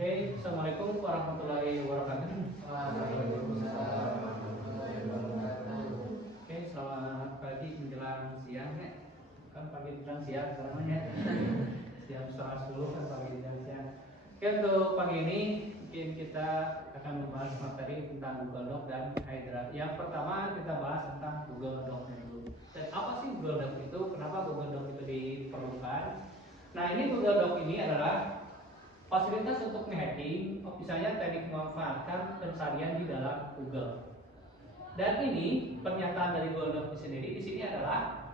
Oke, Assalamualaikum warahmatullahi wabarakatuh. Oke, selamat pagi menjelang siang ya. Kan pagi menjelang siang sekarang ya. Siang 9:30 kan pagi menjelang siang. Oke, untuk pagi ini mungkin kita akan membahas materi tentang Google Doc dan iDrive. Yang pertama kita bahas tentang Google Doc dulu. Dan apa sih Google Doc itu? Kenapa Google Doc itu diperlukan? Nah, ini Google Doc ini adalah fasilitas untuk nge-hacking, misalnya teknik memanfaatkan pencarian di dalam Google. Dan ini pernyataan dari Google Doc sendiri di sini adalah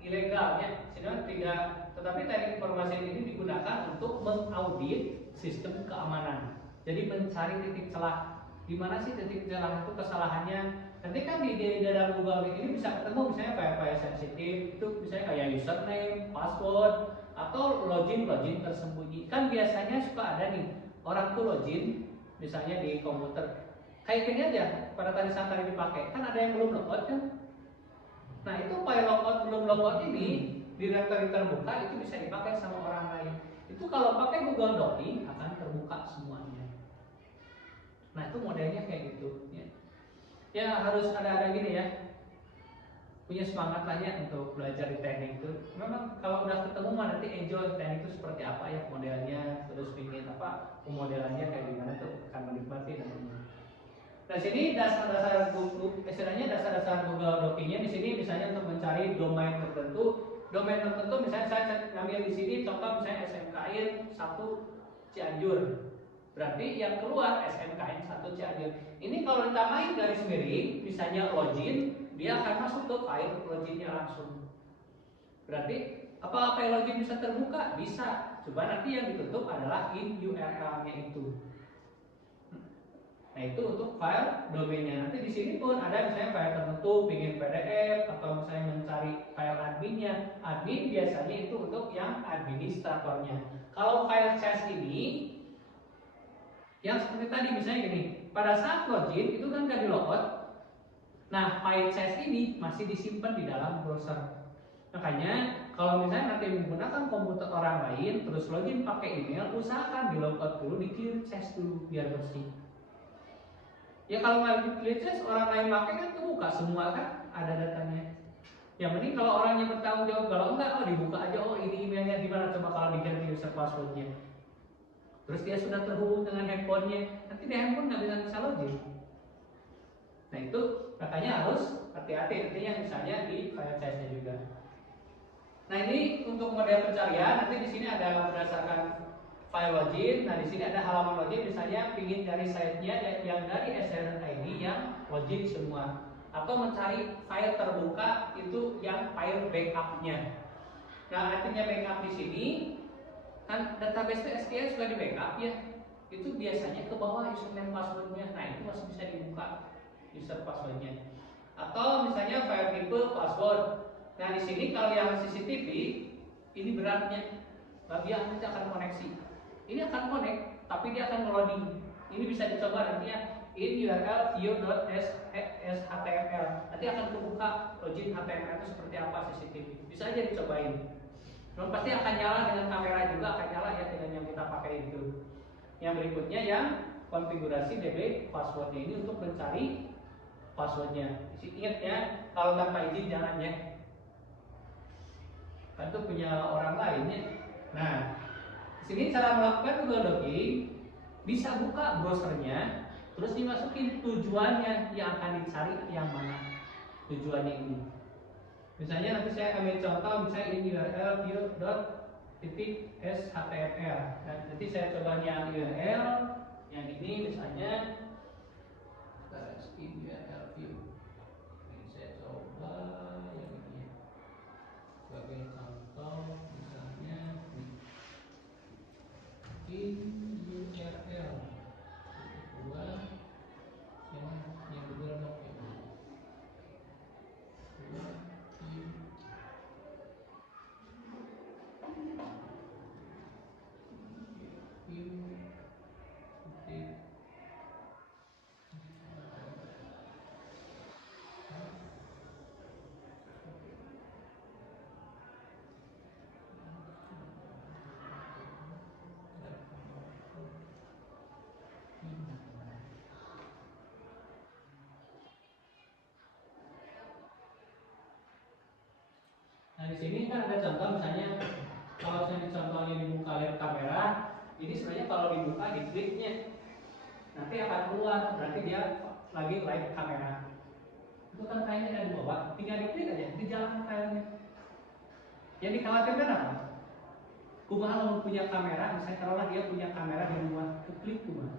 ilegalnya, tidak. Tetapi teknik informasi ini digunakan untuk mengaudit sistem keamanan. Jadi mencari titik celah. Di mana sih titik celah itu kesalahannya? Nanti kan di dalam Google ini bisa ketemu misalnya file-file sensitif, itu misalnya kayak username, password, atau login tersembunyi. Kan biasanya suka ada nih orang tuh login misalnya di komputer kayak gini aja, pada tadi saat tadi dipakai kan ada yang belum logout kan. Nah itu file logout belum logout ini directory terbuka itu bisa dipakai sama orang lain. Itu kalau pakai Google Docs akan terbuka semuanya. Nah itu modelnya kayak gitu ya harus ada gini ya, punya semangat lah ya untuk belajar di teknik itu. Memang kalau udah ketemu mah nanti enjoy teknik itu seperti apa ya modelnya, terus pingin apa pemodelannya kayak gimana tuh akan menikmati dan ini. Nah sini dasar-dasar istilahnya dasar-dasar Google Docs-nya di sini misalnya untuk mencari domain tertentu. Domain tertentu misalnya saya ngambil di sini contoh misalnya SMKIN 1 Cianjur. Berarti yang keluar SMKIN 1 Cianjur. Ini kalau ditambahin garis miring misalnya login, dia akan masuk ke file loginnya langsung. Berarti apa file login bisa terbuka? Bisa. Coba nanti yang ditutup adalah in URL-nya itu. Nah itu untuk file domainnya. Nanti di sini pun ada misalnya file tertentu, pingin PDF atau misalnya mencari file adminnya. Admin biasanya itu untuk yang administratornya. Kalau file cache ini, yang seperti tadi misalnya gini, pada saat login itu kan nggak di logout. Nah file cache ini masih disimpan di dalam browser. Makanya kalau misalnya nanti menggunakan komputer orang lain, terus login pakai email, usahakan di logout dulu, di clear cache dulu biar bersih. Ya kalau nggak di clear cache orang lain pakai kan kebuka semua kan ada datanya. Yang penting kalau orangnya bertanggung jawab, kalau enggak dibuka aja, ini emailnya gimana, coba kalau diganti user passwordnya. Terus dia sudah terhubung dengan handphonenya, nanti di handphone nggak bisa login. Nah itu makanya harus hati-hati nantinya misalnya di file cache-nya juga. Nah ini untuk model pencarian nanti di sini ada berdasarkan file login. Nah di sini ada halaman login misalnya pingin cari site-nya yang dari SRID yang login semua, atau mencari file terbuka itu yang file backup-nya. Nah artinya backup di sini kan database SQL sudah di backup ya, itu biasanya ke bawah username passwordnya. Nah itu masih bisa dibuka user passwordnya. Atau misalnya file tipe password. Nah di sini kalau yang CCTV ini beratnya, dia nanti akan koneksi. Ini akan connect, tapi dia akan loading. Ini bisa dicoba nantinya in URL view.html. Nanti akan kebuka login HTML itu seperti apa CCTV. Bisa aja dicobain. Dan pasti akan nyala dengan kamera juga, akan nyala ya dengan yang kita pakai itu. Yang berikutnya yang konfigurasi DB passwordnya ini untuk mencari passwordnya. Ingat ya, kalau tanpa izin jangan ya. Kan itu punya orang lain ya. Nah, di sini cara melakukan Google Docs bisa buka browsernya, terus dimasukin tujuannya yang akan dicari yang mana tujuannya ini. Misalnya nanti saya ambil contoh misalnya ini URL view.html. Nah, nanti saya coba yang URL yang ini misalnya in URL view. Ini saya coba yang ini sebagai contoh misalnya in URL kedua yang Google Doc ya. sini kan ada contoh misalnya kalau saya contohnya dibuka lihat kamera, ini sebenarnya kalau dibuka di kliknya nanti akan keluar, berarti dia lagi live kamera. Itu kan filenya ada di bawah, tinggal diklik aja, dijalankan filenya. Yang dikhawatirkan apa? Kumaha punya kamera, misalnya taruhlah dia punya kamera di rumah, klik kumaha.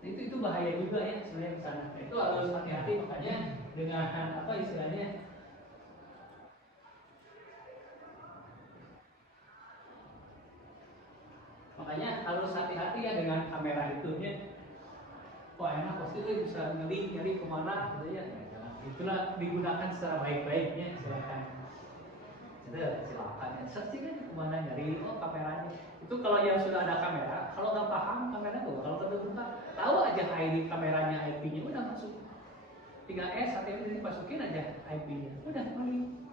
Nah, itu bahaya juga ya sebenarnya di sana. Nah, itu harus hati-hati, makanya dengan apa istilahnya, makanya harus hati-hati ya dengan kamera itu ya. Wah enak pasti itu bisa nyari kemana gitu ya. Itulah digunakan secara baik-baiknya, silakan. Silakan ya, searching aja kemana nyari kameranya. Itu kalau yang sudah ada kamera, kalau nggak paham kamera tuh, kalau terbuka tahu aja ID kameranya, IP-nya udah masuk. Tinggal HTML dimasukin aja IP-nya, udah paling.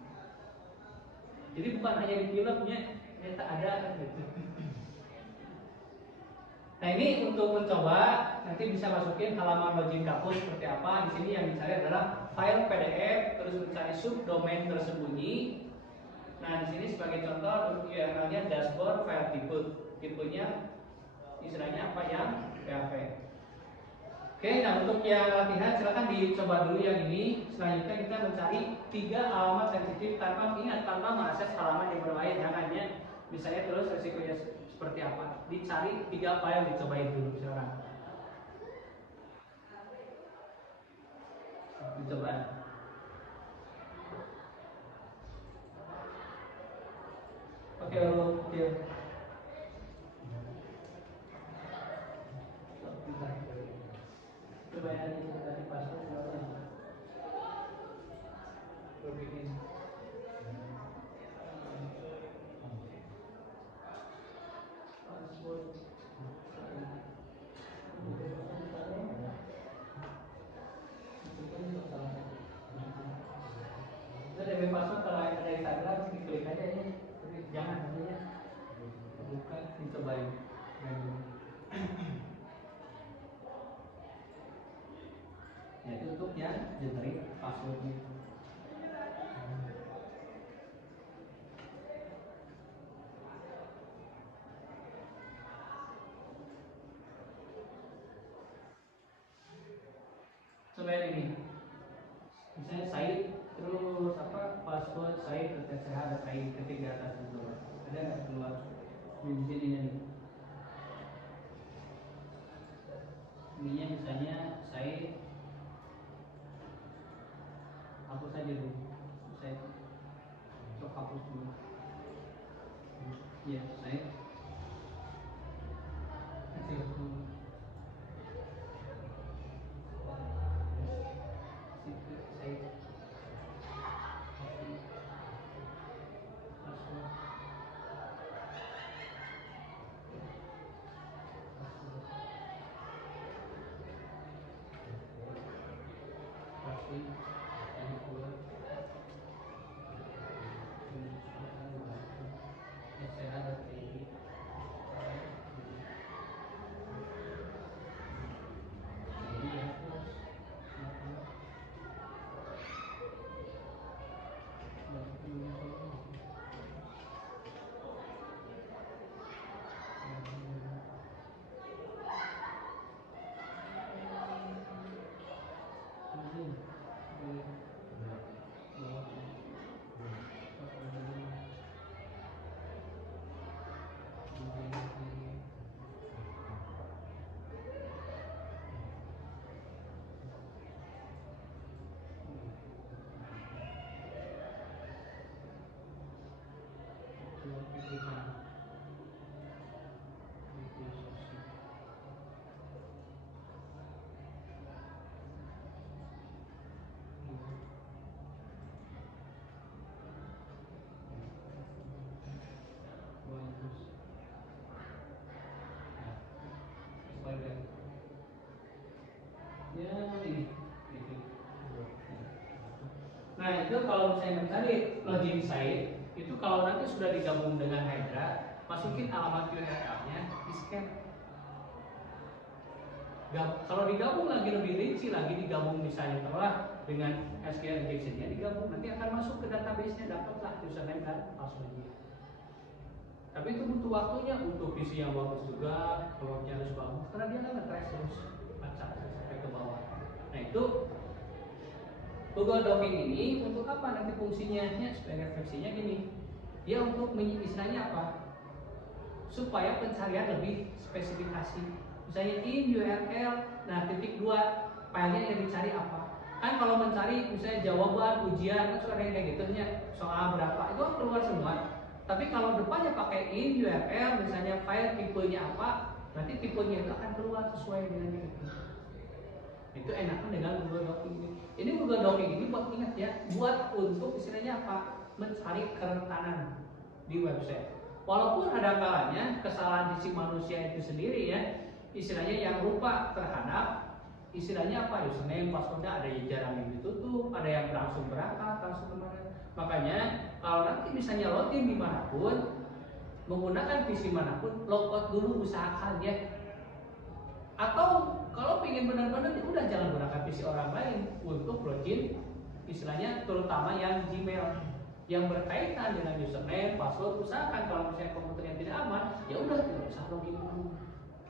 Jadi bukan hanya di filmnya, ternyata ada gitu. Nah ini untuk mencoba nanti bisa masukin halaman login dapur seperti apa. Di sini yang dicari adalah file PDF, terus mencari subdomain tersembunyi. Nah di sini sebagai contoh URL-nya dashboard file tipenya istilahnya apa yang PHP. Oke, nah untuk yang latihan silakan dicoba dulu yang ini. Selanjutnya kita mencari 3 alamat sensitif tanpa mengakses halaman yang berbahaya. Jangan ya, misalnya terus resikonya seperti apa. Dicari 3 file, dicobain dulu sekarang. Dicoba. Oke, oke. Coba ya, dari password bikin password. Itu dari password kalau ada Instagram diklik aja ya, tapi jangan nantinya buka, dicobain. Ya itu untuk yang generate passwordnya. Coba ini, misalnya saya terus apa password saya @ch.id, ketik di atas itu ada nggak keluar di sini nih. Ininya misalnya saya hapus saja dulu, saya coba hapus dulu. Ya saya kecil dulu. Nah itu kalau saya mencari login site itu kalau nanti sudah digabung dengan Hydra, masukin alamat URL-nya, di scan. Kalau digabung lagi lebih rinci lagi, digabung misalnya telah dengan SQL injection-nya digabung, nanti akan masuk ke database-nya, dapatlah username dan password-nya. Tapi itu butuh waktunya, butuh PC yang bagus juga, cloud-nya harus bagus, karena dia kan nge-trace terus baca sampai ke bawah. Nah itu Google Docking ini untuk apa nanti fungsinya? Supaya refleksinya gini, dia untuk istilahnya apa? Supaya pencarian lebih spesifikasi. Misalnya in URL, nah titik 2 filenya yang dicari apa? Kan kalau mencari misalnya jawaban ujian kan suka ada yang kayak gitu nya, soal berapa itu kan keluar semua. Tapi kalau depannya pakai in URL, misalnya file tipenya apa, nanti tipenya itu akan keluar sesuai dengan itu. Itu enakan dengan Google Docking ini. Ini Google Docking ini buat ingat ya, buat untuk istilahnya apa? Mencari kerentanan di website. Walaupun ada kalanya kesalahan si manusia itu sendiri ya, istilahnya yang lupa terhadap istilahnya apa, username, passwordnya ada yang jarang yang ditutup, ada yang langsung berangkat, langsung kemana. Makanya kalau nanti misalnya login dimanapun, menggunakan PC manapun, logout dulu usahakan ya. Atau kalau ingin benar-benar udah jangan gunakan PC orang lain untuk login, istilahnya terutama yang Gmail yang berkaitan dengan username, password, usahakan kalau misalnya komputernya tidak aman, ya udah tidak usah login dulu,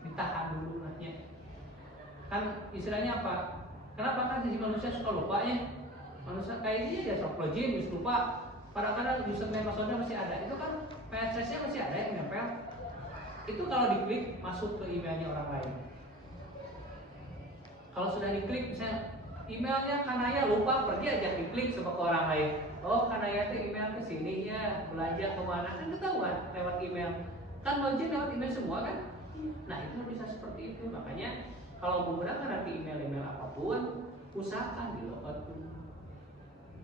ditahan dulu nahnya. Kan istilahnya apa? Kenapa kan sisi manusia suka lupa ya? Manusia kayak dia ya sok login, bisa lupa. Kadang-kadang username passwordnya masih ada, itu kan PSS-nya masih ada yang nempel. Itu kalau diklik masuk ke emailnya orang lain. Kalau sudah diklik misalnya emailnya Kanaya lupa, pergi aja diklik ke orang lain. Oh Kanaya itu email ke sini ya, belanja kemana kan ketahuan lewat email. Kan login lewat email semua kan? Nah itu bisa seperti itu. Makanya kalau menggunakan nanti email-email apapun, usahakan di logout dulu.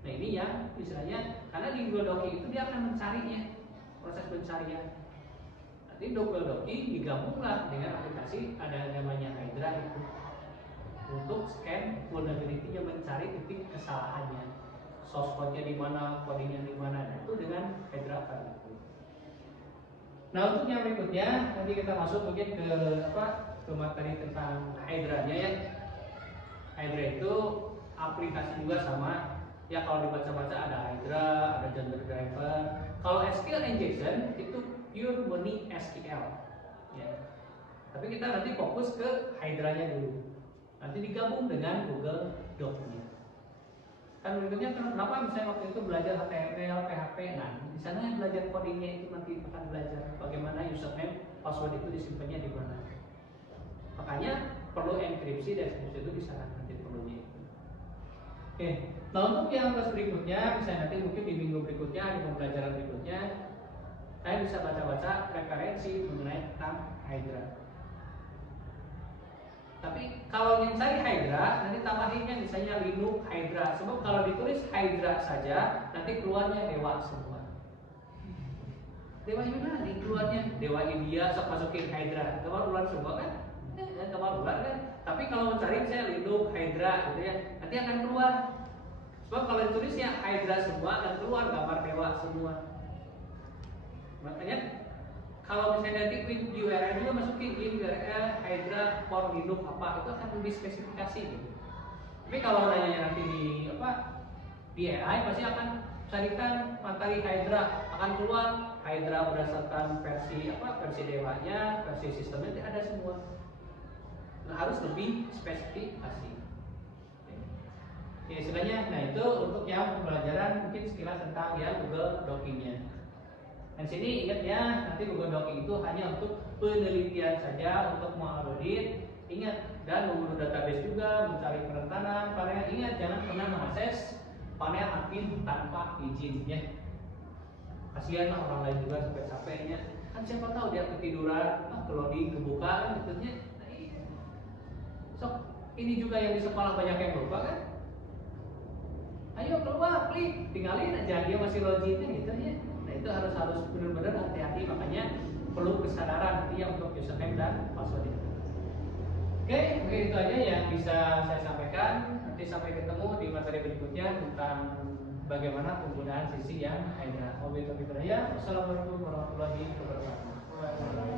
Nah ini yang istilahnya, karena di Google Docking itu dia akan mencarinya, proses pencarian. Nanti Google Docking digabunglah dengan aplikasi ada namanya Hydra itu untuk scan vulnerability-nya, mencari titik kesalahannya, source code-nya di mana, codingnya di mana, nah, itu dengan Hydra tadi. Nah untuk yang berikutnya nanti kita masuk mungkin ke ke materi tentang Hydra-nya ya. Hydra itu aplikasi juga sama ya, kalau dibaca-baca ada Hydra, ada Gender Driver. Kalau SQL injection itu pure murni SQL ya. Tapi kita nanti fokus ke Hydra-nya dulu. Nanti digabung dengan Google Docs-nya. Kan berikutnya kenapa misalnya waktu itu belajar HTML, PHP, nah di sana belajar codingnya itu nanti akan belajar bagaimana username, password itu disimpannya di mana. Makanya perlu enkripsi dan enkripsi itu di sana nanti perlunya. Oke, nah untuk yang kelas berikutnya, misalnya nanti mungkin di minggu berikutnya, di pembelajaran berikutnya, saya bisa baca-baca referensi mengenai tentang Hydra. Tapi kalau ingin cari Hydra, nanti tambahinnya misalnya Linux Hydra. Sebab kalau ditulis Hydra saja, nanti keluarnya dewa semua. Dewa Yunani keluarnya, dewa India, sok masukin Hydra. Gambar ular semua kan? Gambar ular kan? Tapi kalau mencari saya Linux Hydra gitu ya, nanti akan keluar. Sebab kalau ditulisnya Hydra semua, akan keluar gambar dewa semua. Makanya kalau misalnya nanti klik di URL juga masukin in URL Hydra for Linux apa, itu akan lebih spesifikasi gitu. Tapi kalau nanya nanti di AI pasti akan carikan materi Hydra, akan keluar Hydra berdasarkan versi versi dewanya, versi sistemnya ada semua. Nah, harus lebih spesifikasi. Ya, istilahnya, nah itu untuk yang pembelajaran mungkin sekilas tentang ya Google Docking-nya. Dan sini ingat ya, nanti Google Docking itu hanya untuk penelitian saja, untuk mengaudit, ingat, dan mengurus database juga, mencari kerentanan, panel. Ingat, jangan pernah mengakses panel admin tanpa izin ya. Kasihan lah orang lain juga sampai capeknya. Kan siapa tahu dia ketiduran, loading, kebuka kan maksudnya. Nah, iya. So, ini juga yang di sekolah banyak yang lupa kan? Ayo keluar, klik, tinggalin aja dia masih login gitu ya. Itu harus benar-benar hati-hati, makanya perlu kesadaran nanti ya untuk username dan password itu. Oke, mungkin itu aja yang bisa saya sampaikan. Nanti sampai ketemu di materi berikutnya tentang bagaimana penggunaan sisi yang Hydra. Wassalamualaikum warahmatullahi wabarakatuh.